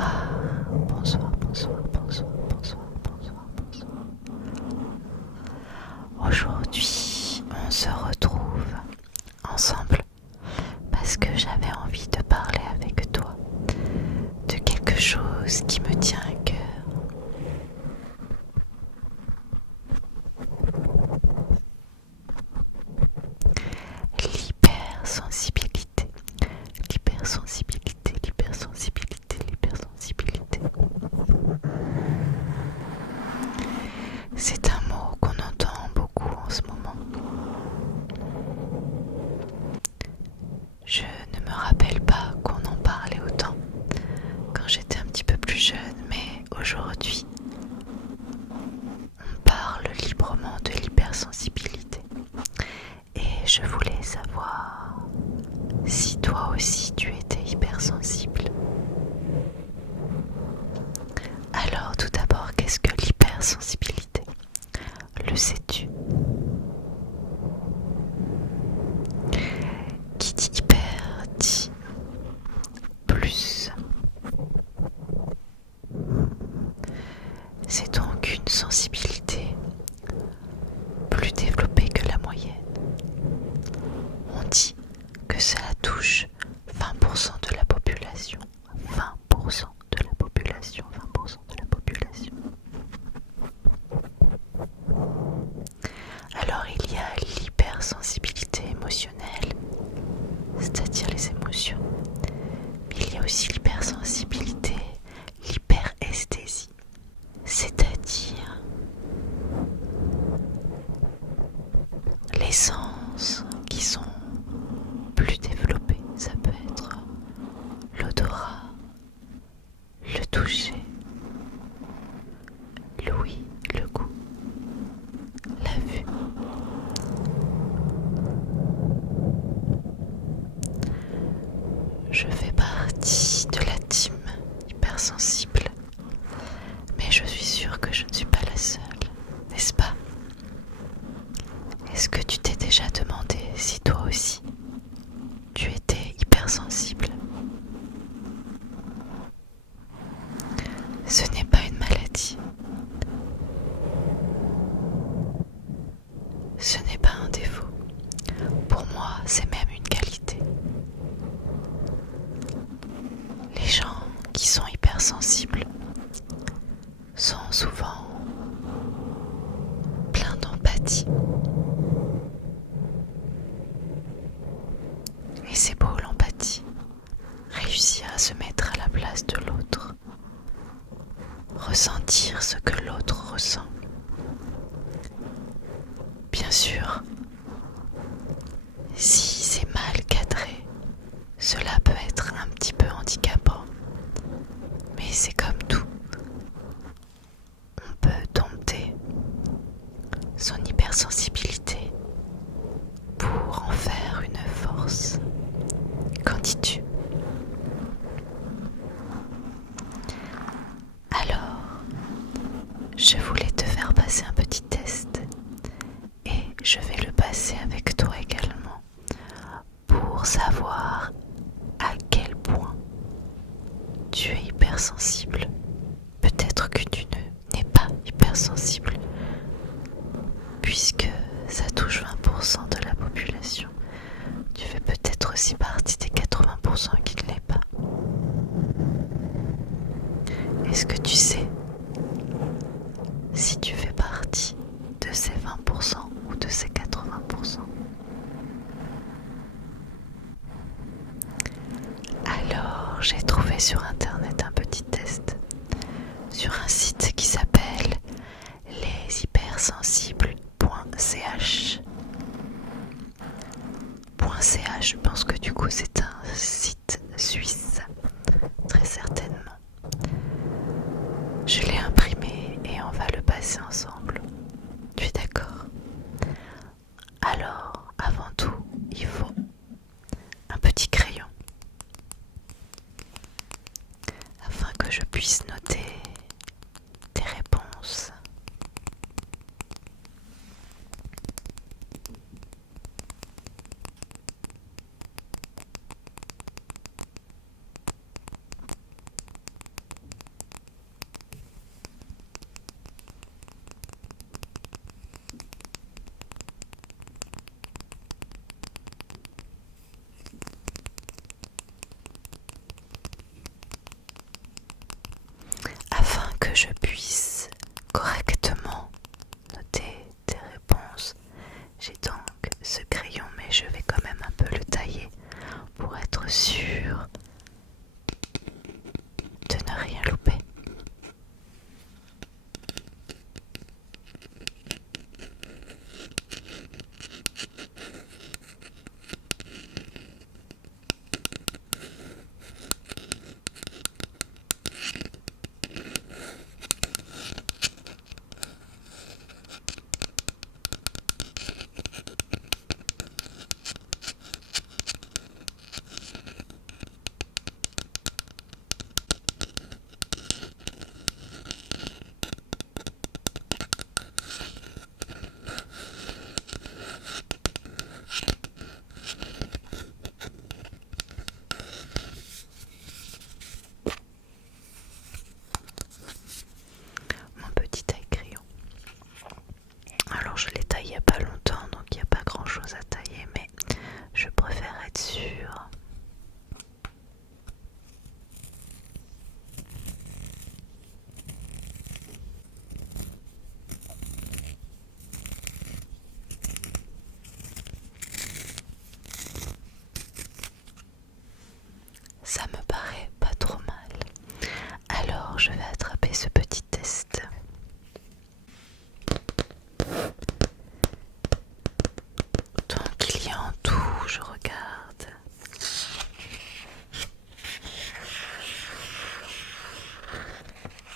Bonsoir, bonsoir, bonsoir, bonsoir, bonsoir, bonsoir, bonsoir. Aujourd'hui, on se retrouve ensemble parce que j'avais envie de parler avec toi de quelque chose qui me tient à cœur. L'hypersensibilité, l'hypersensibilité, l'hypersensibilité, l'hypersensibilité. C'est un mot qu'on entend beaucoup en ce moment. Je ne me rappelle pas qu'on en parlait autant quand j'étais un petit peu plus jeune, mais aujourd'hui, on parle librement de l'hypersensibilité. Et je voulais savoir si toi aussi tu étais hypersensible. Alors tout d'abord, qu'est-ce que l'hypersensibilité? Le sais-tu? Qui dit hyper dit plus. C'est donc une sensibilité plus développée que la moyenne. On dit que cela touche 20% de la population. 20% de la population, 20% de la population. Alors il y a l'hypersensibilité émotionnelle, c'est-à-dire les émotions. Mais il y a aussi l'hypersensibilité, l'hyperesthésie, c'est-à-dire les sens qui sont plus développés. Ça peut être l'odorat, le toucher, l'ouïe, le goût, la vue. Je fais partie de la team hypersensible, mais je suis sûre que je ne suis pas la seule, n'est-ce pas? Est-ce que tu t'es déjà demandé si toi aussi tu étais hypersensible? Ce n'est pas une maladie. Ce n'est pas un défaut. Pour moi, c'est même une qualité. Les gens qui sont hypersensibles sont souvent pleins d'empathie. Et c'est beau l'empathie. Réussir à se mettre à la place de l'autre. Ressentir ce que l'autre ressent. Bien sûr, si c'est mal cadré, cela peut être un petit peu handicapant. Mais c'est comme tout. On peut dompter son hypersensibilité pour en faire une force. Qu'en dis-tu? Alors, je voulais te faire passer un petit test et je vais le passer avec toi également pour savoir à quel point tu es hypersensible. Peut-être que tu n'es pas hypersensible puisque ça touche 20% de la population. Tu fais peut-être aussi partie des 80% qui ne l'est pas. Est-ce que tu sais si tu fais partie de ces 20% ou de ces 80%? Alors, j'ai trouvé sur internet un petit test sur un site qui s'appelle leshypersensibles.ch. .ch, je pense que du coup c'est un site suisse, très certainement. Je l'ai imprimé et on va le passer ensemble. Tu es d'accord? Alors, avant tout, il faut un petit crayon afin que je puisse noter tes réponses.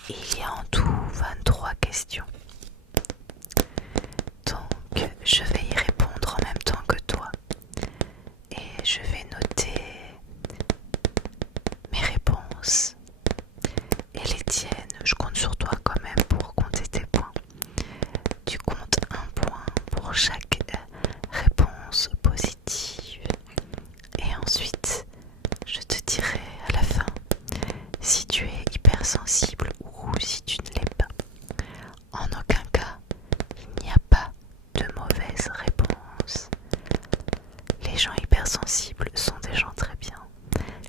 Il y a en tout 23 questions. Donc, je vais y répondre en même temps que toi. Et je vais noter mes réponses et les tiennes. Je compte sur toi quand même pour compter tes points. Tu comptes un point pour chaque réponse positive. Et ensuite, je te dirai à la fin si tu es hypersensible ou si tu ne l'es pas. En aucun cas, il n'y a pas de mauvaise réponse. Les gens hypersensibles sont des gens très bien.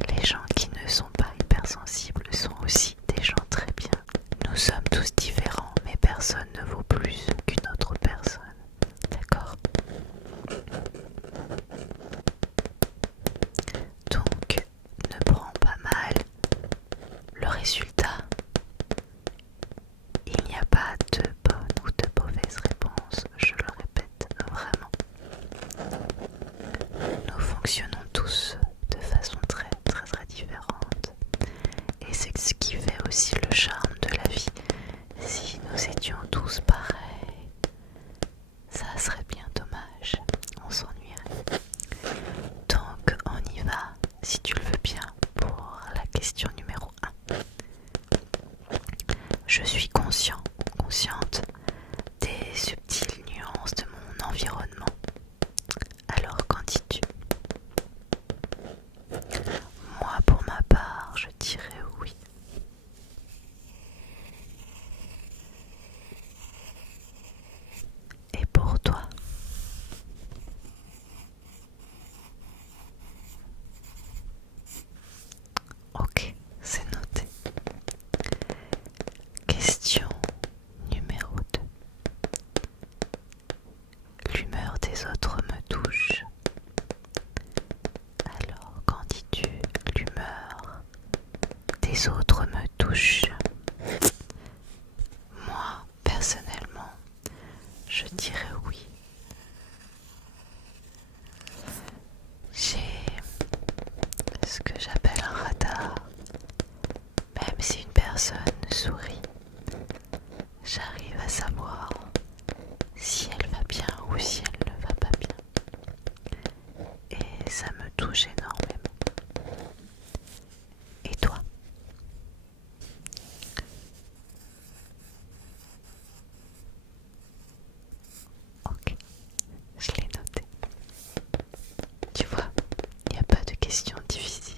Les gens qui ne sont pas hypersensibles sont aussi des gens très bien. Nous sommes tous différents, mais personne ne vaut plus qu'une autre personne. D'accord? Donc, ne prends pas mal le résultat. Il n'y a pas de bonne ou de mauvaise réponse, je le répète vraiment. Nous fonctionnons tous de façon très très très différente. Et c'est ce qui fait aussi le charme de la vie. Si nous étions tous pareils, ça serait bien dommage, on s'ennuierait. Donc on y va, si tu le veux bien, pour la question numéro 1. Je suis consciente des subtiles nuances de mon environnement. Alors qu'en dis-tu? Moi pour ma part, je dirais oui. Et pour toi? Ok, c'est noté. Question numéro 2. L'humeur des autres me touche. Alors, qu'en dis-tu? L'humeur des autres me touche. Moi, personnellement, je dirais oui. J'ai ce que j'appelle un radar. Même si une personne sourit, j'arrive à savoir si elle va bien ou si elle ne va pas bien. Et ça me touche énormément. Et toi? Ok, je l'ai noté. Tu vois, il n'y a pas de questions difficiles.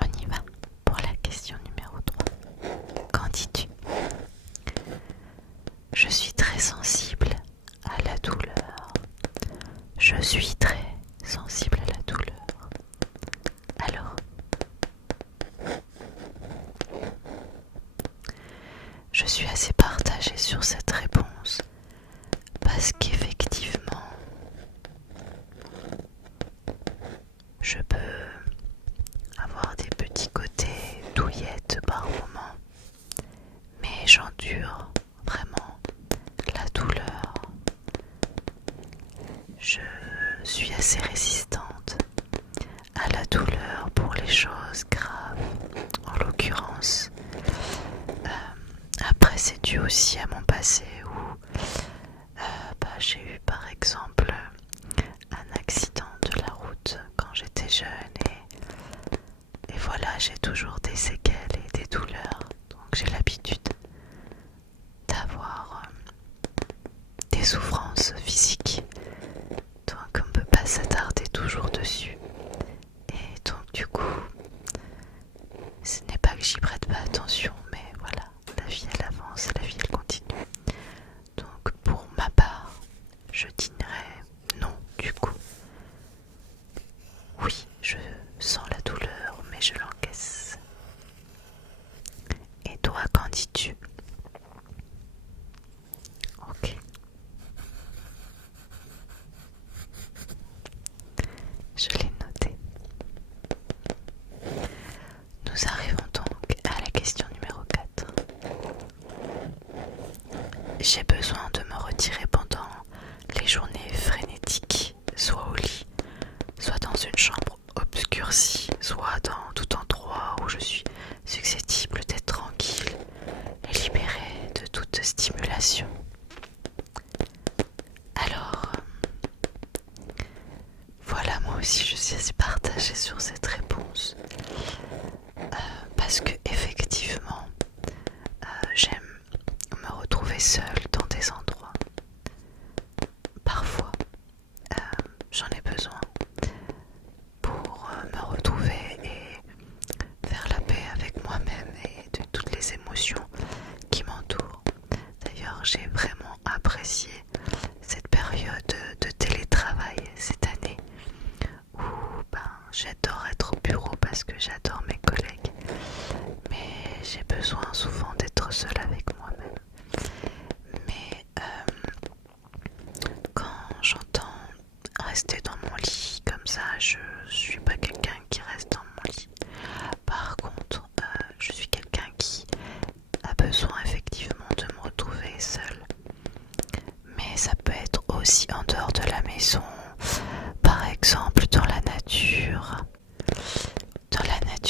On y va pour la question numéro 3. Qu'en dis-tu? Je suis très sensible à la douleur. Je suis très sensible à la douleur. Alors, je suis assez partagée sur cette réponse parce qu'effectivement, je peux avoir des petits côtés douillettes par moment, mais j'endure vraiment la douleur. Je suis assez résistante à la douleur pour les choses graves. En l'occurrence, après c'est dû aussi à mon passé où j'ai eu par exemple un accident de la route quand j'étais jeune et voilà, j'ai toujours des séquelles et des douleurs. Donc j'ai l'habitude d'avoir des souffrances physiques. Donc on ne peut pas s'attarder toujours dessus. Et donc du coup, ce n'est pas que j'y prête pas attention, mais voilà, la vie elle avance, la vie elle continue. Donc pour ma part, je dirais non du coup. Oui, je sens la douleur, mais je l'encaisse. Et toi, qu'en dis-tu? Ok. Je l'ai noté. Nous arrivons donc à la question numéro 4. J'ai besoin de me retirer pendant les journées frénétiques, soit au lit, soit dans une chambre obscurcie, soit dans tout endroit où je suis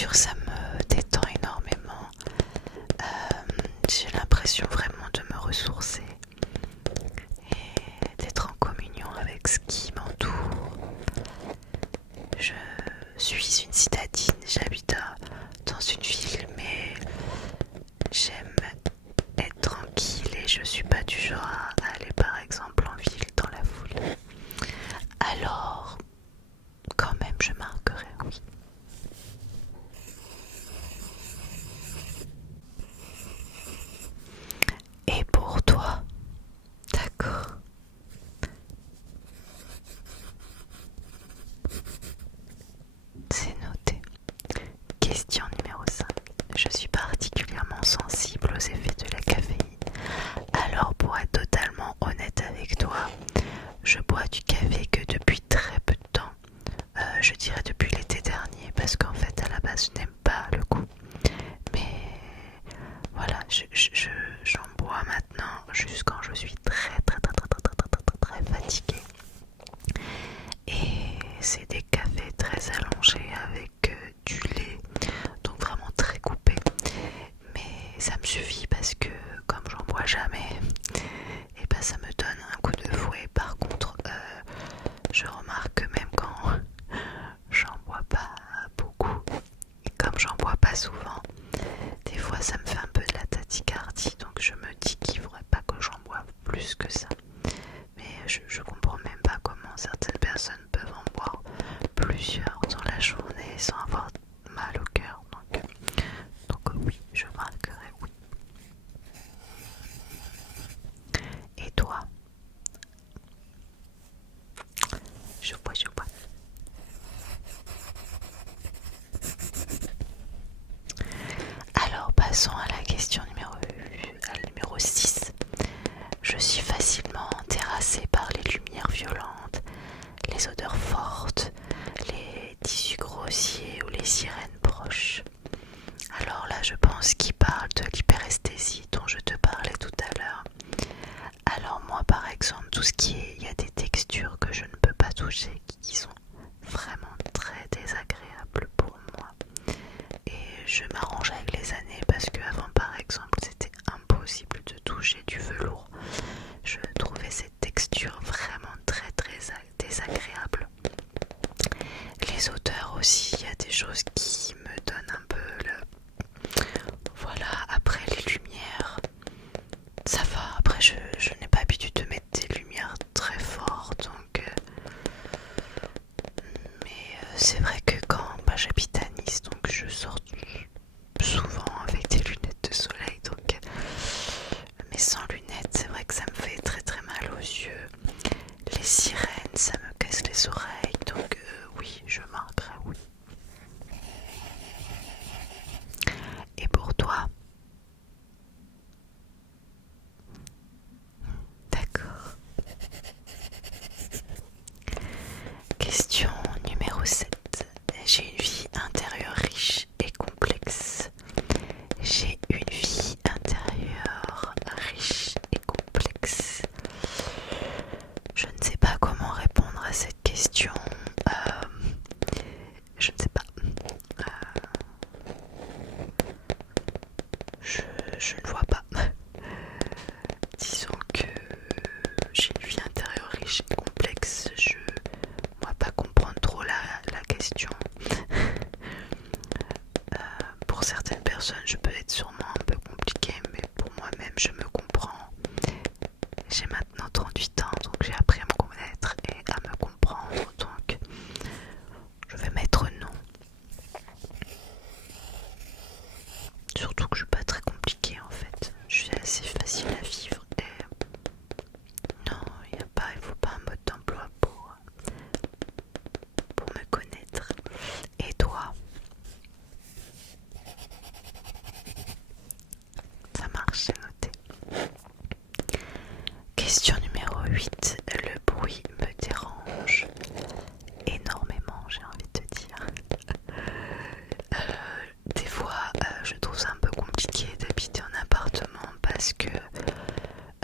nature, ça me détend énormément. J'ai l'impression vraiment de me ressourcer et d'être en communion avec ce qui m'entoure. Je suis une citadine, j'habite dans une ville, mais j'aime être tranquille et je suis pas du genre à aller par exemple en ville dans la foule. Alors, quand même, je marquerai oui. Et pour toi, d'accord. C'est noté. Question numéro 5. Je suis particulièrement sensible aux effets de la caféine. Alors pour être totalement honnête avec toi, je bois du café que depuis très peu de temps. Je dirais depuis l'été dernier parce qu'en fait à la base je n'aime pas le goût. Mais voilà, j'en bois maintenant juste quand je suis très fatiguée. Et c'est des cafés très allongés avec du lait, donc vraiment très coupé. Mais ça me suffit parce que comme j'en bois jamais, et ben ça me donne un coup de fouet. Par contre, je remarque que même quand j'en bois pas beaucoup, et comme j'en bois pas souvent, des fois ça me fait un peu de la tachycardie, donc je me dis qu'il faudrait pas que j'en boive plus que ça. Mais je comprends même pas comment certaines personnes peuvent en boire plusieurs dans la journée sans avoir mal au cœur. Donc oui, je marquerai oui. Et toi? Je bois. Alors passons à la question numéro 6. Je suis facilement terrassée par les lumières violentes, les odeurs fortes, les tissus grossiers ou les sirènes proches. Alors là, je pense qu'il parle de l'hyperesthésie dont je te parlais tout à l'heure. Alors moi, par exemple, tout ce qui est, il y a des textures que je ne peux pas toucher qui sont vraiment très désagréables pour moi. Et je m'arrange avec les années parce qu'avant, par exemple, c'était impossible de toucher du velours. Je trouvais cette texture vraiment très désagréable. Les odeurs aussi, il y a des choses qui me donnent un peu le... Voilà, après les lumières, ça va. Après, je n'ai pas l'habitude de mettre des lumières très fortes, donc... Mais c'est vrai que quand j'habite à Nice, donc je sors souvent avec des lunettes de soleil, donc... Mais sans lunettes, c'est vrai que ça me fait très mal aux yeux. Les sirènes, ça me casse les oreilles, donc oui, je marquerai oui. Et pour toi? D'accord. Question numéro 7. J'ai une vie intérieure riche et complexe. J'ai une vie intérieure riche et complexe. Je ne sais pas comment répondre à cette question. Je ne sais pas. Je ne vois pas. Disons que j'ai une vie intérieure riche et complexe. Je ne vois pas comprendre trop la question. Pour certaines personnes, je peux être sûrement un peu compliquée, mais pour moi-même, je me comprends. J'ai maintenant 38 ans, donc j'ai appris à me connaître et à me comprendre, donc je vais mettre non. Surtout que je suis pas très compliquée en fait, je suis assez facile à vivre et non, il faut pas un mode d'emploi pour me connaître. Et toi? Ça marche, c'est noté. Question numéro 8. Le bruit me dérange énormément, j'ai envie de te dire. Des fois, je trouve ça un peu compliqué d'habiter en appartement parce que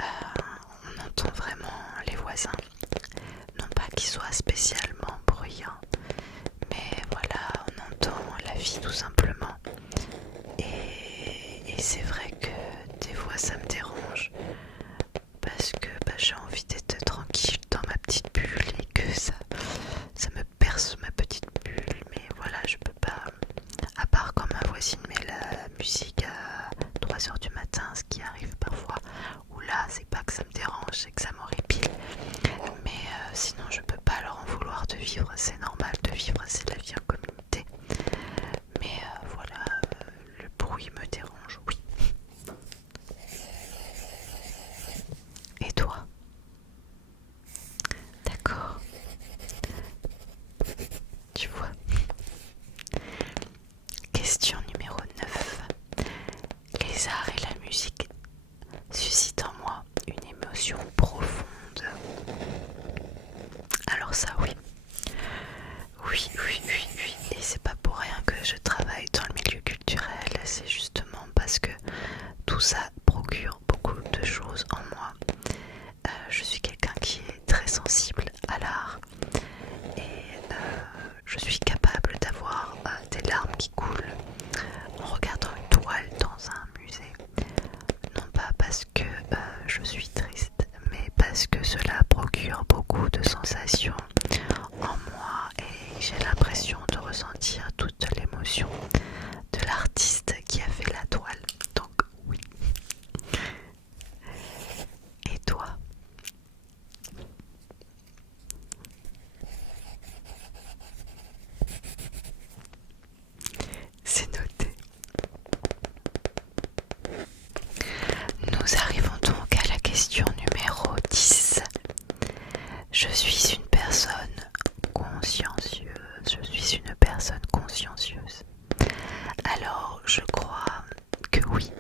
on entend vraiment les voisins. Non pas qu'ils soient spécialement bruyants, mais voilà, on entend la vie tout simplement. simplement. Et c'est vrai que des fois ça me dérange parce que j'ai envie d'être tranquille dans ma petite bulle et que ça me perce ma petite bulle. Mais voilà, je peux pas, à part quand ma voisine met la musique à 3 heures du matin, ce qui arrive parfois, où là c'est pas que ça me dérange, c'est que ça m'horripile. Mais sinon je peux pas leur en vouloir de vivre, c'est normal de vivre, c'est la vie en communauté. Mais voilà, le bruit me dérange, oui. Et toi? D'accord. Tu vois. Question numéro 9. Les arts et la musique suscitent en moi une émotion profonde. Alors ça, oui. Oui, oui, oui, oui. Et c'est pas pour rien que je travaille dans le milieu culturel. C'est justement parce que tout ça procure beaucoup de choses en moi. Je suis quelqu'un qui est très sensible à l'art. Et je suis capable d'avoir des larmes qui coulent en regardant une toile dans un musée. Non pas parce que je suis triste, mais parce que cela procure beaucoup de sensations en moi et j'ai l'impression de ressentir toute l'émotion de l'artiste qui a fait la toile. Donc oui. Et toi? C'est noté. Nous arrivons donc à la question numéro 10. Je suis une personne consciencieuse. Je suis une personne consciencieuse. Alors, je crois que oui.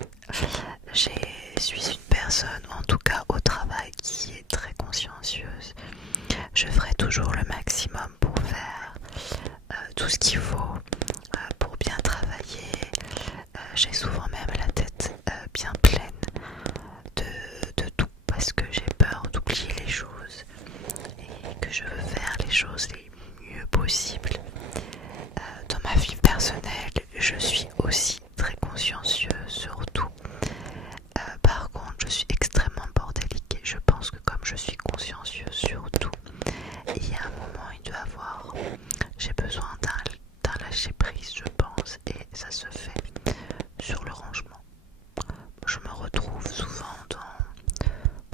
Je suis une personne, en tout cas au travail, qui est très consciencieuse. Je ferai toujours le maximum pour faire tout ce qu'il faut pour bien travailler. J'ai souvent même la tête bien pleine de tout parce que j'ai peur d'oublier les choses et que je veux faire les choses les mieux possibles. Dans ma vie personnelle, je suis aussi très consciencieuse surtout. Par contre, je suis extrêmement bordélique et je pense que comme je suis consciencieuse surtout, il y a un moment, il doit avoir, j'ai besoin d'un lâcher prise, je pense, et ça se fait sur le rangement. Je me retrouve souvent dans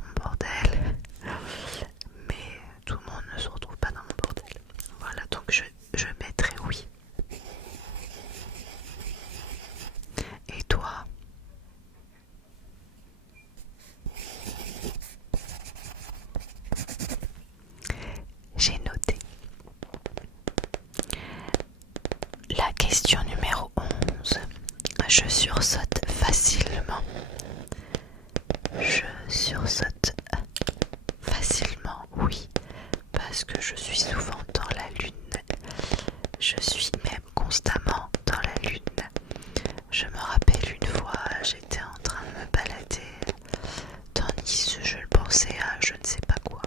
mon bordel, mais tout le monde ne se retrouve pas dans mon bordel. Voilà, donc je mettrai oui. Et toi? J'ai noté. La question numéro 11. Je sursaute facilement. Je sursaute facilement, oui, parce que je suis souvent dans la lune. Je suis même constamment dans la lune. Je me rappelle une fois, j'étais en train de me balader dans Nice, je pensais à je ne sais pas quoi.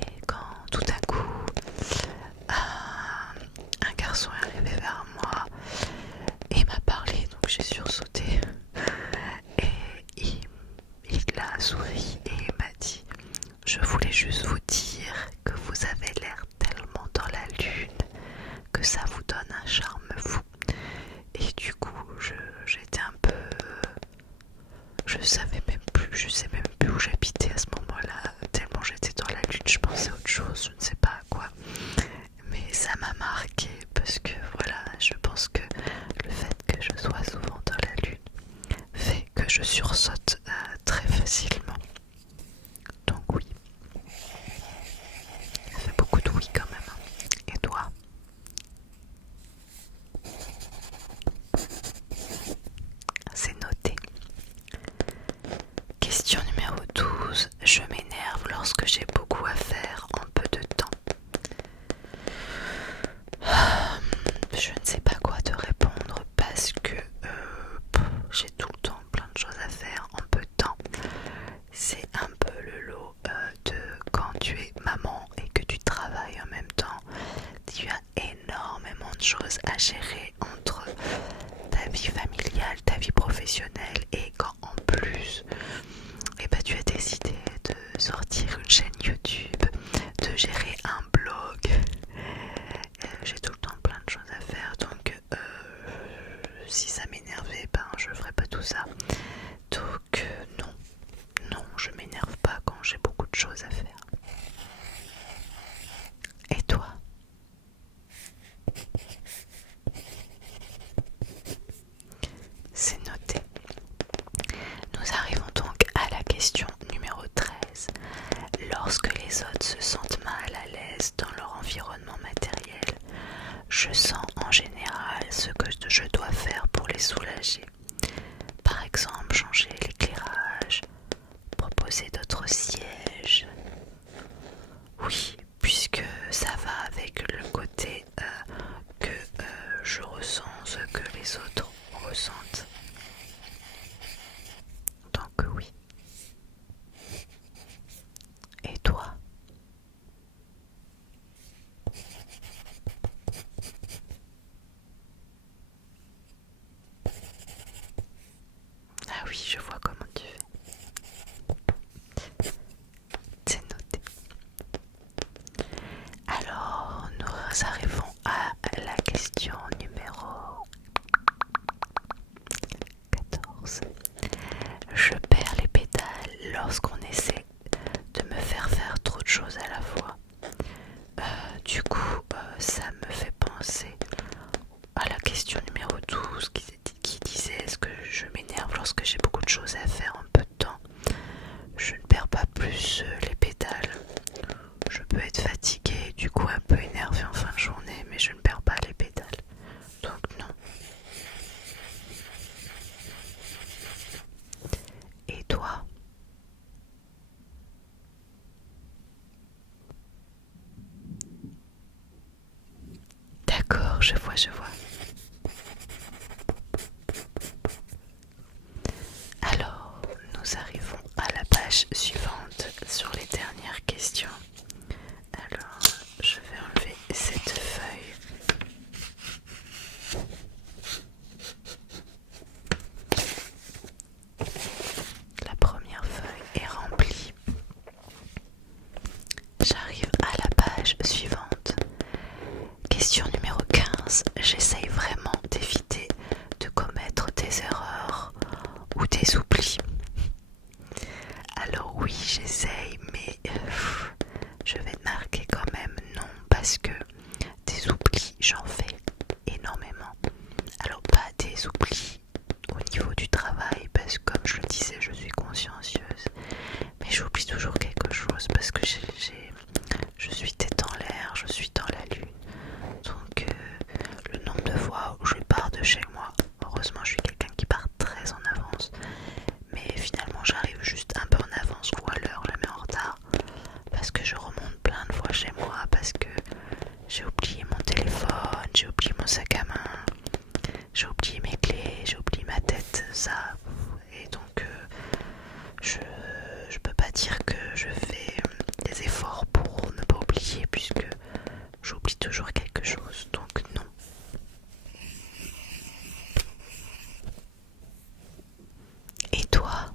Et quand tout à coup, un garçon est arrivé vers moi et m'a parlé, donc j'ai sursauté. Et il a souri et m'a dit: je voulais juste vous dire que vous avez l'air si ça m'énervait, ben je ferais pas tout ça. Donc non, je m'énerve pas quand j'ai beaucoup de choses à faire. Et toi? C'est noté. Nous arrivons donc à la question numéro 13. Lorsque les autres se sentent mal à l'aise dans leur environnement matériel, je sens en général ce que je dois faire pour les soulager. Par exemple, changer l'éclairage, proposer d'autres sièges. Oui, puisque ça va avec le côté que je ressens ce que les autres ressentent. Donc oui. Et toi? Ah oui, je vois comment tu fais. C'est noté. Alors, nous arrivons à la question numéro 14. Je perds les pédales lorsqu'on essaie de me faire faire trop de choses à la fois. Du coup, ça me fait penser à la question numéro 12 qui disait est-ce que je m'énerve lorsque j'ai beaucoup de choses à faire en peu de temps. Je ne perds pas plus les pédales. Je peux être fatiguée, du coup un peu énervée en fin de journée, mais je ne perds pas les pédales. Donc non. Et toi? D'accord, je vois. Alors, nous arrivons à la page suivante sur les dernières questions. Alors, je vais enlever cette feuille. La première feuille est remplie. J'arrive à la page suivante. Question numéro 15. J'essaye vraiment d'éviter de commettre des erreurs ou des oublis. Alors oui, j'essaye, mais je vais te marquer quand même non, parce que des oublis, j'en fais énormément. Alors pas des oublis au niveau du travail, parce que comme je le disais, je suis consciencieuse, mais j'oublie toujours quelque chose parce que je suis tête en l'air, je suis dans la lune. Donc le nombre de fois où je pars de chez moi, heureusement je suis quelqu'un qui part très en avance, mais finalement j'arrive juste un peu en avance ou à l'heure, jamais en retard, parce que je remonte plein de fois chez moi, parce que j'ai oublié mon téléphone, j'ai oublié mon sac à main, j'ai oublié mes clés, j'ai oublié ma tête, ça. Et donc je peux pas dire que je fais des efforts pour ne pas oublier, puisque j'oublie toujours quelque chose, donc non. Et toi?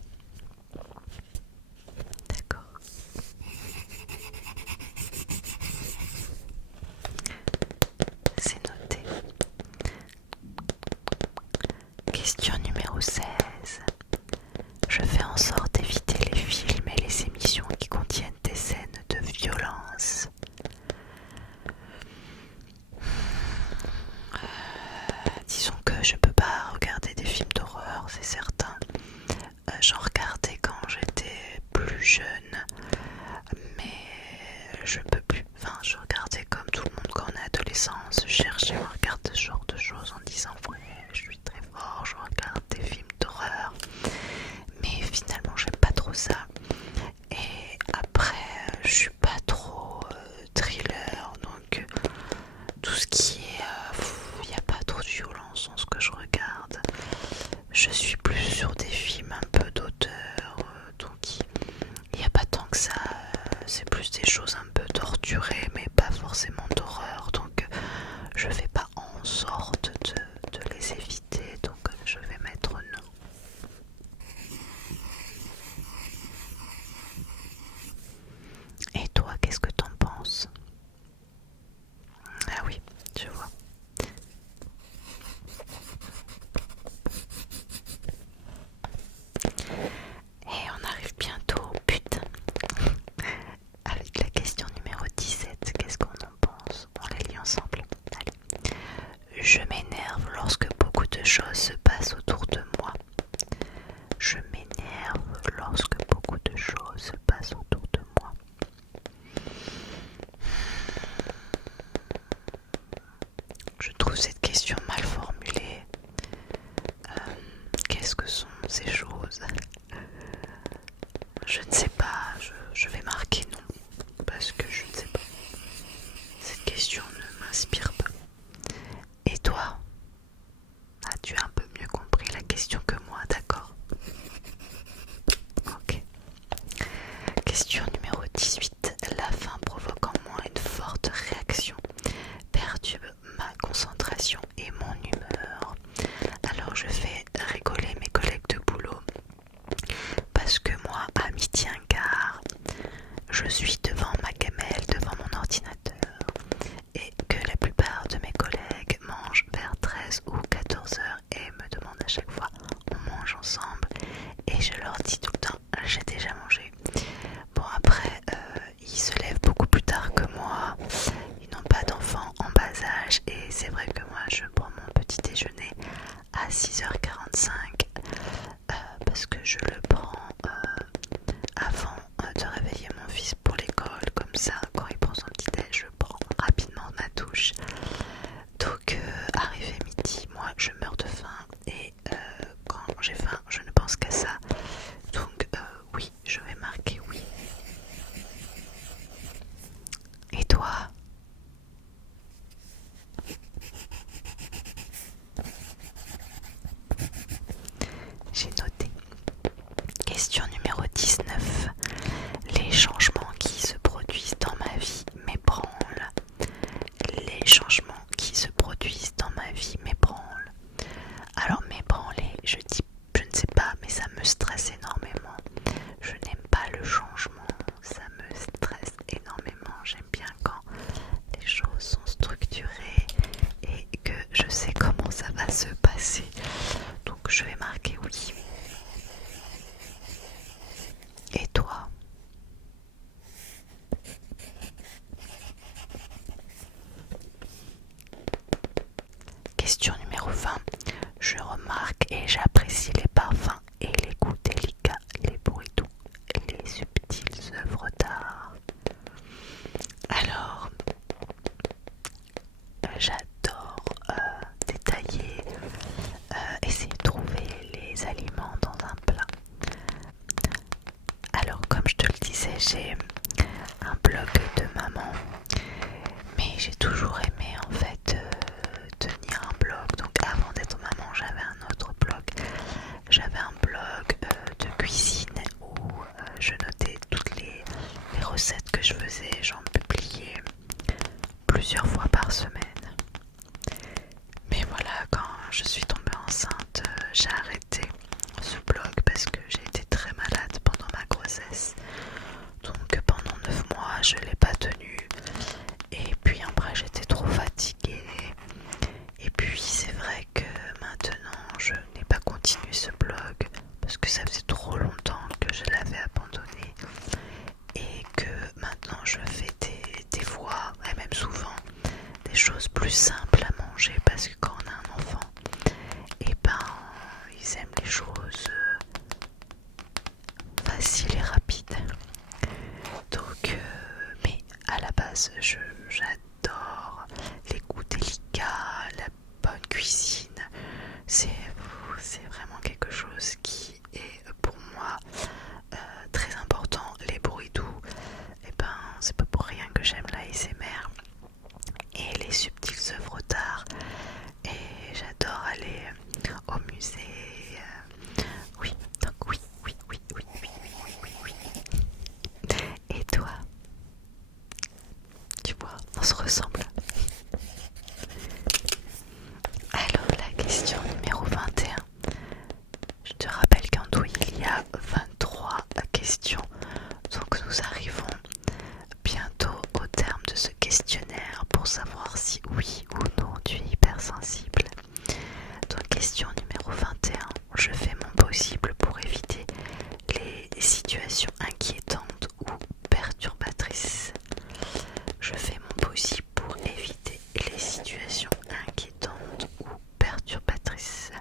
D'accord. C'est noté. Question numéro 16. Je fais en sorte d'éviter les films et les émissions qui contiennent des scènes de violence. Disons que je peux pas regarder des films d'horreur, c'est certain. J'en regardais quand j'étais plus jeune, mais je peux plus. Enfin, je regardais comme tout le monde quand on est adolescent, se chercher, on regarde ce genre de choses en disant ouais, je suis très fort, je regarde des films d'horreur. Mais finalement, j'ai questions que moi, d'accord? Ok. Question numéro 18. La faim provoque en moi une forte réaction, perturbe ma concentration et mon humeur. Alors je fais rigoler mes collègues de boulot parce que moi, à midi un quart, je suis devant ma gamelle, devant mon ordinateur, et que la plupart de mes collègues mangent vers 13 ou 14 heures et me demandent à chaque fois on mange ensemble, et je leur dis tout le temps j'ai déjà mangé. Bon après ils se lèvent beaucoup plus tard que moi, ils n'ont pas d'enfants en bas âge, et c'est vrai que moi je prends mon petit déjeuner à 6h45 parce que je le prends avant de réveiller mon fils pour l'école. Comme ça, quand il prend son petit déj, je prends rapidement ma douche. Donc arrivé midi, moi je meurs de faim, et quand j'ai faim je ne pense qu'à ça. Donc oui, je vais marquer oui. Et toi? J'ai noté. Question numéro 19. Les changements qui se produisent dans ma vie m'ébranlent. Les changements qui se produisent dans ma vie m'ébranlent. Alors m'ébranler, je ne sais pas, mais ça me stresse énormément. Je n'aime pas le changement, ça me stresse énormément. J'aime bien quand les choses sont structurées et que je sais comment ça va se passer. Donc je vais marquer oui. Et toi? Question numéro 20. Je remarque et j'apprécie les parfums et les goûts délicats, les bruits doux et les subtiles œuvres d'art. Alors, j'adore détailler, essayer de trouver les aliments dans un plat. Alors, comme je te le disais, j'ai un blog de maman, mais j'ai toujours aimé en fait tenir un blog. Donc avant d'être maman, j'avais un autre blog. J'avais un blog de cuisine où je notais toutes les recettes que je faisais. J'en publiais plusieurs fois par semaine. Mais voilà, quand je suis tombée enceinte, j'ai arrêté ce blog parce que j'ai été très malade pendant ma grossesse. Donc pendant 9 mois, je ne l'ai pas tenu. Et puis après, j'étais trop fatiguée. Et puis c'est vrai que maintenant, je n'ai pas continué ce blog parce que ça faisait trop longtemps que je l'avais abandonné. Et que maintenant, je fais des fois, et même souvent, des choses plus simples à manger, parce que quand on a un enfant, et ben ils aiment les choses faciles et rapides. Donc mais à la base j'adore les goûts délicats, la bonne cuisine. C'est vraiment quelque chose qui est pour moi très important. Les bruits doux, et ben c'est pas pour rien que j'aime la ASMR et les subtiles œuvres d'art, et j'adore aller au musée. Oui, donc oui. Et toi? Tu vois, on se ressemble. Alors la question numéro 21. Je te rappelle qu'en tout il y a 23 questions. Donc nous arrivons bientôt au terme de ce questionnaire pour savoir si oui ou non tu es hypersensible. Donc question numéro 21. Je fais mon possible pour éviter les situations inquiétantes ou perturbatrices. Je fais mon possible pour éviter les situations inquiétantes ou perturbatrices.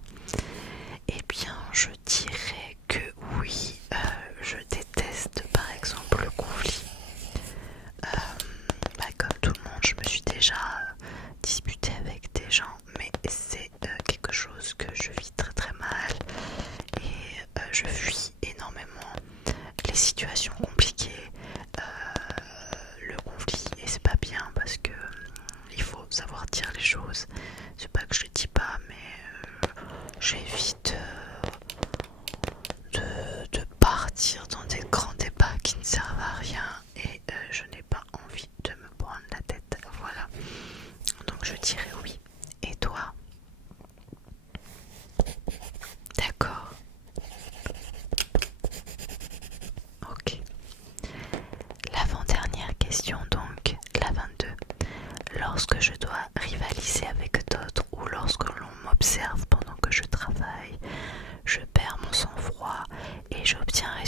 Eh bien, je dirais que oui, je déteste par exemple le conflit. Comme tout le monde, je me suis déjà disputée avec des gens, mais c'est quelque chose que je vis très très mal, et je fuis énormément les situations compliquées, le conflit, et c'est pas bien parce que il faut savoir dire les choses. C'est pas que je le dis pas, mais j'évite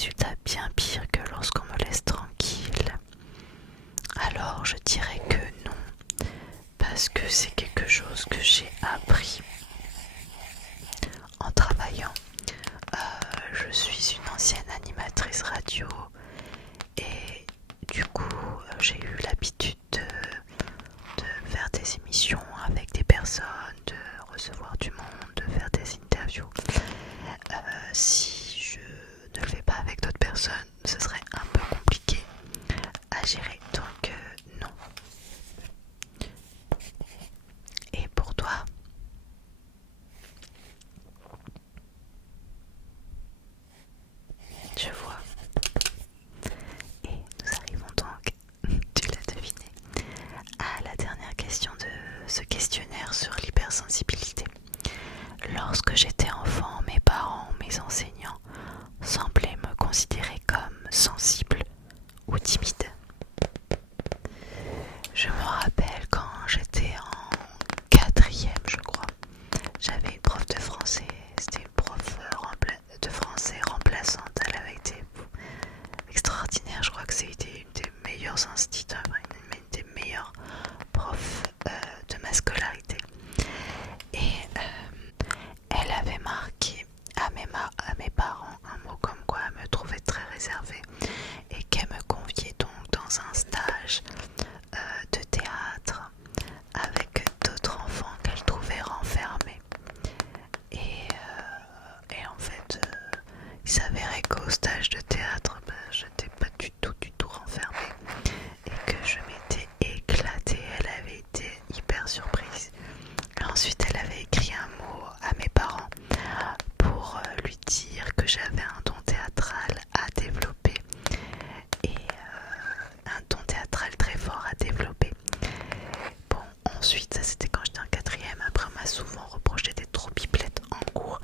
résultats bien pires que lorsqu'on me laisse tranquille. Alors je dirais que non, parce que c'est quelque chose que j'ai appris en travaillant. Je suis une ancienne animatrice radio et du coup j'ai eu l'habitude de faire des émissions avec des personnes, de recevoir du monde, de faire des interviews. Si je ne le fais pas avec d'autres personnes, ce serait un peu compliqué à gérer, donc non. Et pour toi? Je vois. Et nous arrivons donc, tu l'as deviné, à la dernière question de ce questionnaire sur l'hypersensibilité. Lorsque j'étais enfant, mes parents, mes enseignants semblaient me considérer comme sensible ou timide. Je me rappelle quand j'étais en quatrième, je crois, j'avais une prof de français, c'était une prof de français remplaçante, elle avait été extraordinaire, je crois que c'était une des meilleures instituteurs, une des meilleures profs de ma scolarité. Et elle avait marqué à mes parents un mot comme quoi elle me trouvait très réservée et qu'elle me conviait donc dans un stage de théâtre avec d'autres enfants qu'elle trouvait renfermés. Et en fait, il s'avérait qu'au stage de théâtre, j'étais pas du tout renfermée et que je m'étais éclatée. Elle avait été hyper surprise. Et ensuite, elle avait écrit un mot à mes parents pour lui dire que j'avais un don théâtral à développer et un don théâtral très fort à développer. Bon, ensuite, ça c'était quand j'étais en quatrième. Après, on m'a souvent reproché d'être trop pipelette en cours.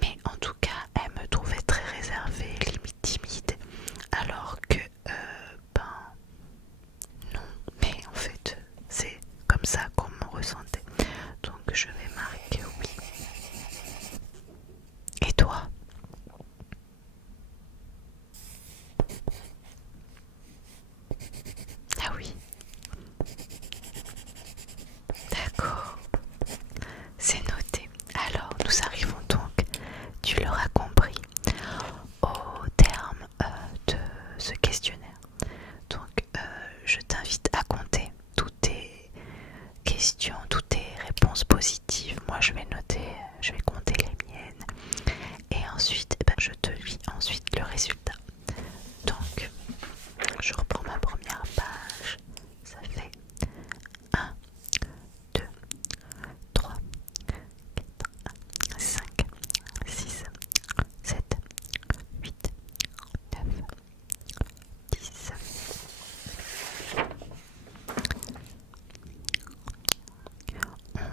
Mais en tout cas, elle me trouvait très réservée, limite timide. Alors que, non. Mais en fait, c'est comme ça qu'on me ressentait. Donc je vais marquer oui. Et toi? Ah oui. D'accord. C'est noté. Alors, nous arrivons donc, tu l'auras compris, au terme de ce questionnaire. Donc, je t'invite à compter toutes tes questions, toutes tes réponses positives. Moi, je vais noter, je vais compter les miennes. Et ensuite, je te lis ensuite le résultat. Donc, je reprends ma première page. Ça fait 1, 2, 3, 4, 5, 6, 7, 8, 9, 10,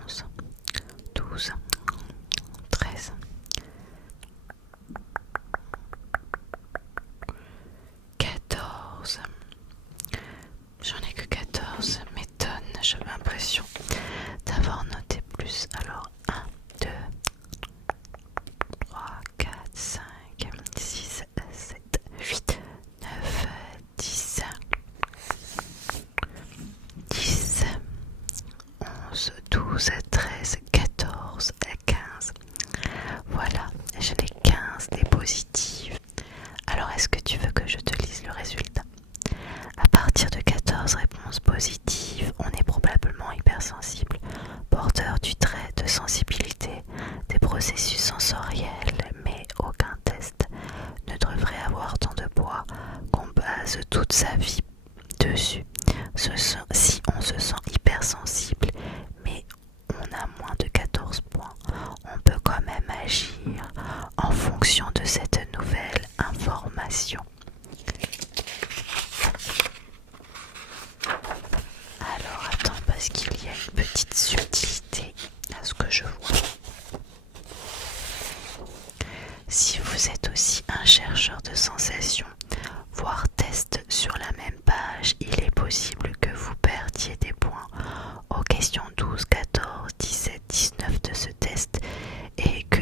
11, 12, 13, 14. J'en ai que 14, m'étonne, j'avais l'impression d'avoir noté plus. Alors 1, 2, 3, 4, 5, 6, 7, 8, 9, 10, 10, 11, 12, 13, 14, 15. Voilà, j'ai les 15 des positives. Alors est-ce que tu veux que je te lise le résultat? À partir de 14 réponses positives, on est probablement hypersensible, porteur du trait de sensibilité des processus sensoriels, mais aucun test ne devrait avoir tant de poids qu'on base toute sa vie dessus. Si on se sent hypersensible, mais on a moins de 14 points, on peut quand même agir en fonction de cette nouvelle information. Alors attends, parce qu'il y a une petite subtilité à ce que je vois. Si vous êtes aussi un chercheur de sensations, voire test sur la même page, il est possible que vous perdiez des points aux questions 12, 14, 17, 19 de ce test et que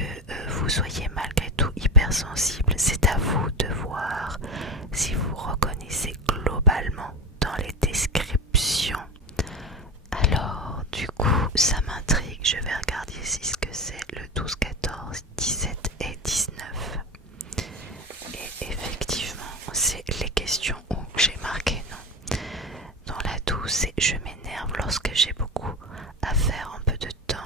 vous soyez malgré tout hyper hypersensible. C'est à vous de voir si vous reconnaissez globalement dans les descriptions. Alors, du coup, ça m'intrigue. Je vais regarder ici ce que c'est le 12, 14, 17 et 19. Et effectivement, c'est les questions où j'ai marqué non. Dans la 12, c'est je m'énerve lorsque j'ai beaucoup à faire en peu de temps.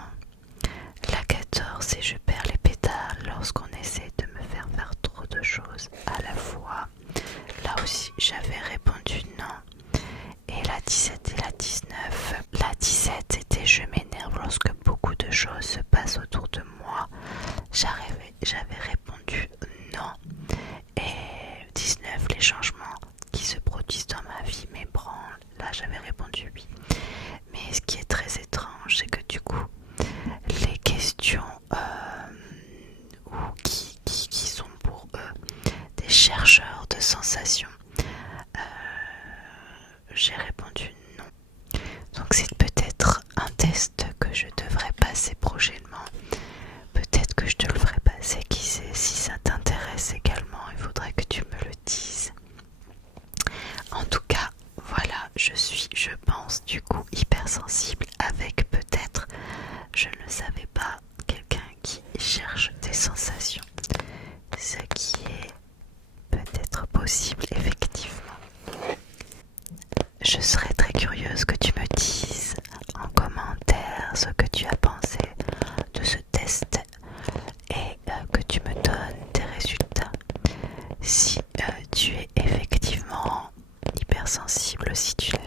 La 14, c'est je perds les pédales lorsqu'on essaie de me faire trop de choses à la fois. Là aussi, j'avais répondu non. Et la 17 et la 19. La 17 était je m'énerve lorsque beaucoup de choses se passent autour de moi. J'avais répondu non. Et 19, les changements qui se produisent dans ma vie m'ébranlent. Là, j'avais répondu oui. Mais ce qui est très étrange, c'est que du coup, les questions qui sont pour eux des chercheurs de sensations, j'ai répondu non. Donc c'est peut-être un test que je devrais passer prochainement. Peut-être que je te le ferai passer, qui sait. Si ça t'intéresse également, il faudrait que tu me le dises. En tout cas, voilà, je suis, je pense, du coup hypersensible avec peut-être, je ne le savais pas, quelqu'un qui cherche des sensations. Ce qui est peut-être possible, effectivement. Je serais très curieuse que tu me dises en commentaire ce que tu as pensé de ce test et que tu me donnes tes résultats. Si tu es effectivement hypersensible, si tu l'as